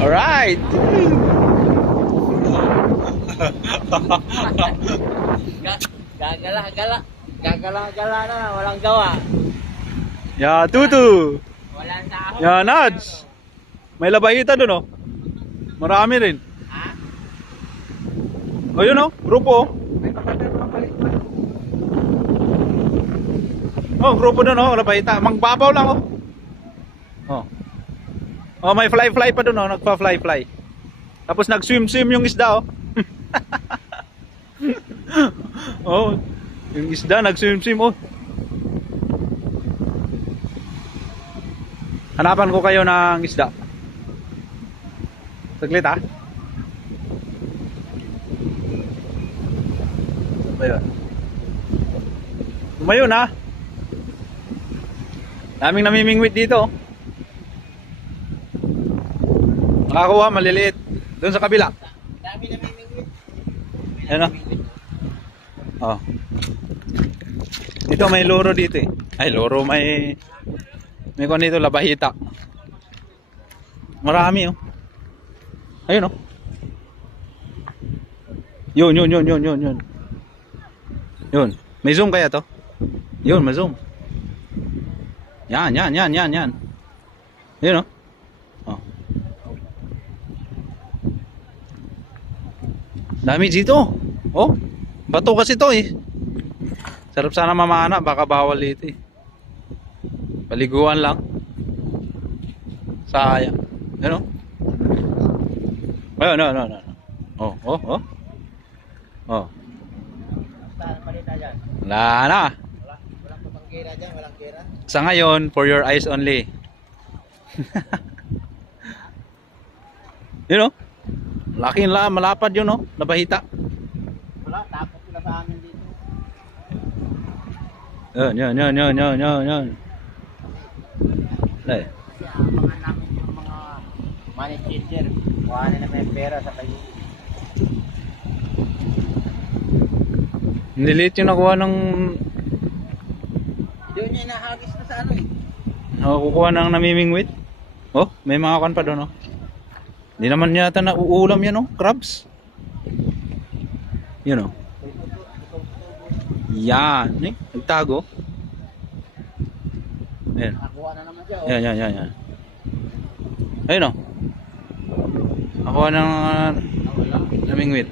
Alright. Gagala-gala. Gagala-gala na, walang gawa. Ya, Tutu. Walang sahod. Ya, Nads. May labahita doon, oh. Marami rin. Ha? O, yun, oh. Grupo, oh. Oh, grupo doon, oh. Labahita. Mangbabaw lang, oh. Oh. Oh, may fly-fly pa doon, oh. Nagpa-fly-fly. Tapos nag-swim-swim yung isda, oh. Oh, yung isda nag-swim-swim, oh. Hanapan ko kayo ng isda. Saglit, ha. Ayun. Tumayo na. Daming namimingwit dito. Nakakuha, maliliit. Doon sa kabila. Dami na may mingwit. Ayan, oh. Dito may loro dito, eh. Ay, loro, may kung dito, labahita. Marami, oh. Ayun, oh. Yun. Yun. May zoom kaya to? Yun, may zoom. Yan. Yun, oh. Oh. Dami dito. Oh. Bato kasi to, eh. Sarap sana mamana, baka bawal dito, eh. Paliguan lang. Sayang. Yun, oh. Oh, no. Oh. Oh. Saan balita dyan? Wala na. Walang pamangkira dyan, walang kira. Sa ngayon, for your eyes only. Yun, oh. Laki la, malapad yun, oh. Nabahita. Wala, takot sila sa amin dito. Yun. Ay. Kasi abangan namin yung mga money changer. Kuhanin na may pera sa kayo. Niliit yung nakuha ng Doon niya inahagis na sa ano eh. nakukuha ng namimingwit. Oh, may mga kan pa doon, oh. Hindi naman yata na uulam yan, oh. Crabs. Yun, oh. Yan, eh. Nagtago. Ayan. Nakuha na naman siya. Oh. Yan. Ayun, oh. Nakuha ng Nawala. namingwit.